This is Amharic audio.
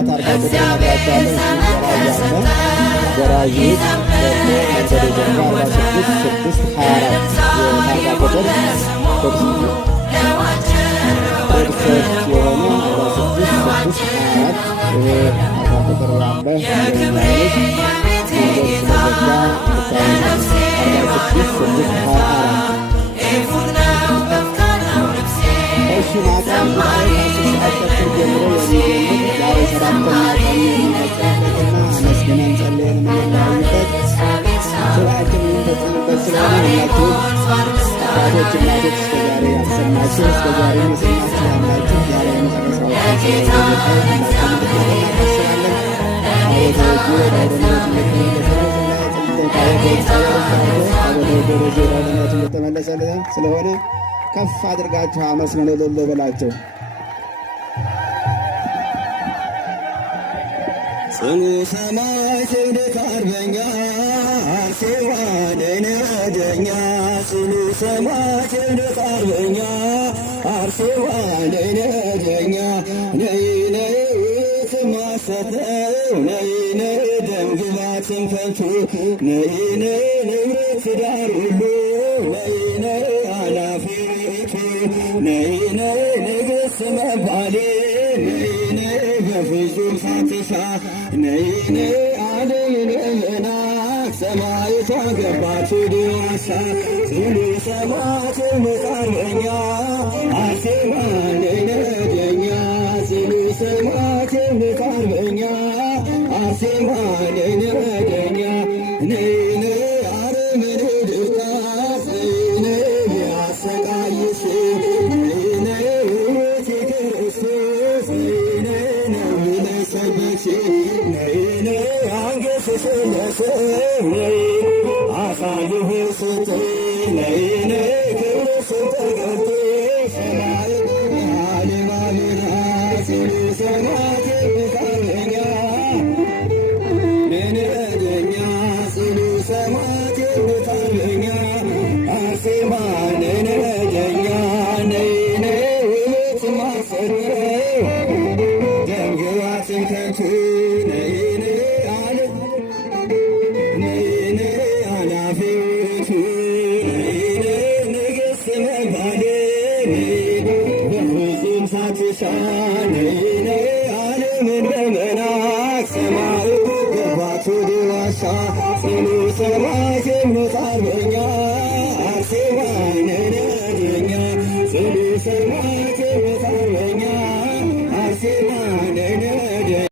ቀናት አርባ ቁጥር ነግራቸዋለሁ። ገራዥት ደግሞ መንገድ ጀምሮ 46 6 24 የታርጋ ቁጥር ኮድ 3 የሆነ 46 6 24 ይሄ ታርጋ ቁጥር ያለ ላይነች መንገድ ስለዘጋ 46 6 24 እሺ ማታ ሰዓት ጀምሮ የሚጀምር ዛሬ 7ኛ ቀን የምናጨበትና አመስግነን ጸልየን የምንለያይበት ስራችን የምንፈጽምበት ስለሆነ ሁላችሁም አባቶች እናቶች እስከዛሬ ያልሰማችሁ እስከዛሬ የሰማችሁ ያላችሁ ዛሬ የመጨረሻው ሁላችሁም እንድትናስባለን። አቦታዎቹ ዳይደነት እንደተመለሰልን ስለሆነ ከፍ አድርጋችሁ አመስግኑ እልል በላቸው። ጽኑ ሰማይ ስግደት አርበኛ አርሴማ ነይነ ወደኛ ጽኑ ሰማይ ስግደት አርበኛ አርሴማ ነይነ ወደኛ ነይ ነይ ስማሰተው ነይ ነይ ደም ግባትን ከንቱ ነይ ነይ ንብረት ትዳር ሁሉ ነይ ነይ አላፊ ነይ ነይ ንግሥት መባሌ ነይ ነይ በፍጹም ሳትሻ ነይ ነይ አደይን እምናት ሰማይቷ ገባች ድዋሻ ጽኑ ሰማዕት አርበኛ አርሴማ ነይነ ወደኛ ጽኑ ሰማዕት አርበኛ አርሴማ ነይነ ወደኛ ነይ ነይ አረምን ድቃት ነይ ነይ ቢያሰቃይሽ ነይ ነይ ውበቴ ክርስቶስ ነይ ነይ ነው ለሰበች ነይ ነይ አንገትሽን ለሰው ነይ አሳልፎ ስጥ ነይ ነይ ክርስቶስ ተገልጦ ሰማይ አለማመና ጽኑ ሰማዕት አርበኛ ነይነ ወደኛ ጽኑ ሰማዕት አርበኛ አርሴማ ነይነ ወደኛ ነይ ነይ ውበት ማሰደው ደም ግባትን ከንቱ ነይ ነይ አለ ነይ ነይ አላፊ ውእቱ ነይ ነይ ንግሥት መባሌ በፍጹም ሳትሻ ነይ ነይ ዓለምን በመናቅ ሰማይ ገባች ወደ ዋሻ ጽኑ ሰማዕት አርበኛ